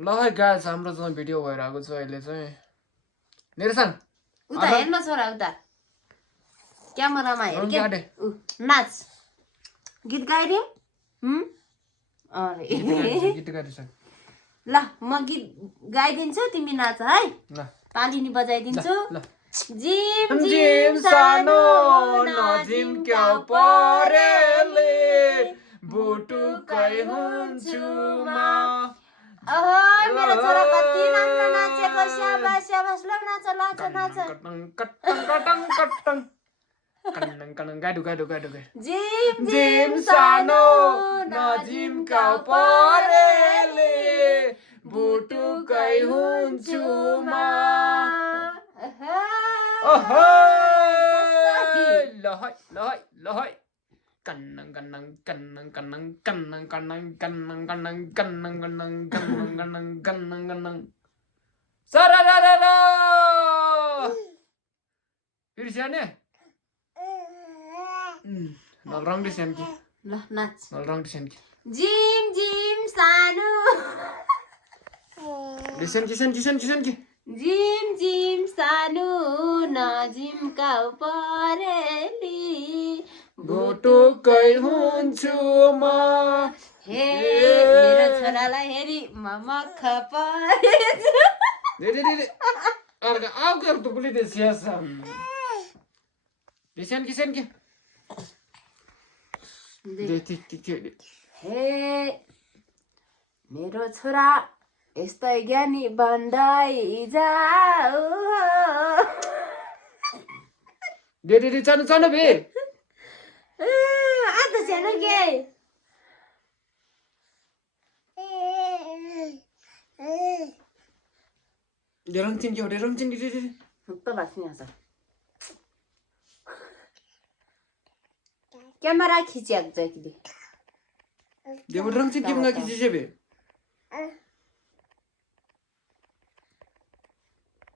ल है गाइस हाम्रो चाहिँ भिडियो भइरहेको छ अहिले चाहिँ निरसन उता हेर्न छोरा उता क्यामेरामा हेर के नाच गीत गाइदिउँ अरे गीत गाइदिन्छ ल म गीत गाइदिन्छु तिमी नाच है ल ताली नि बजाइदिन्छु ल जिम जिम सानो नजिम क्या परेले बुटुकै हुन्छु म ओहो मेरो छोरा कति राम्रो नाचेको स्याबास स्याबास ल नाच नाच नाच कटङ कटङ कटङ कटङ कन्नङ कन्नङ गाडु गाडु गाडु जिम जिम सानो नजिम क्या परेले बुटुकै हुन्छु म ओहो लहै लहै लहै कन्नङ कन्नङ कन्नङ कन्नङ कन्नङ कन्नङ कन्नङ कन्नङ कन्नङ कन्नङ कन्नङ कन्नङ कन्नङ कन्नङ सरररर बिर्स्याने नलराउँ दिसेन कि ल नाच नलराउँ दिसेन कि जिम जिम सानो दिसेन किसन किसन किसन कि जिम जिम सानो नजिम काउ परेली बुटुकै हुन्छु म हे मेरो छोरालाई हेरी म मख परेछु दे दे दे अर्का आउ कर तू पुली दे सियासा दिसेन किसन कि दे ठीक ठीक ठीक हे मेरो छोरा यस्तै ज्ञानी बन्दै जाऊ दे दे दे चनु चनु बे आज सानो के डेरङचिन के हो डेरङचिन दे दे दे त बास्नी आछ क्यामेरा खिचिया जाइकिले दे डेरङचिन के मंगा किसी से बे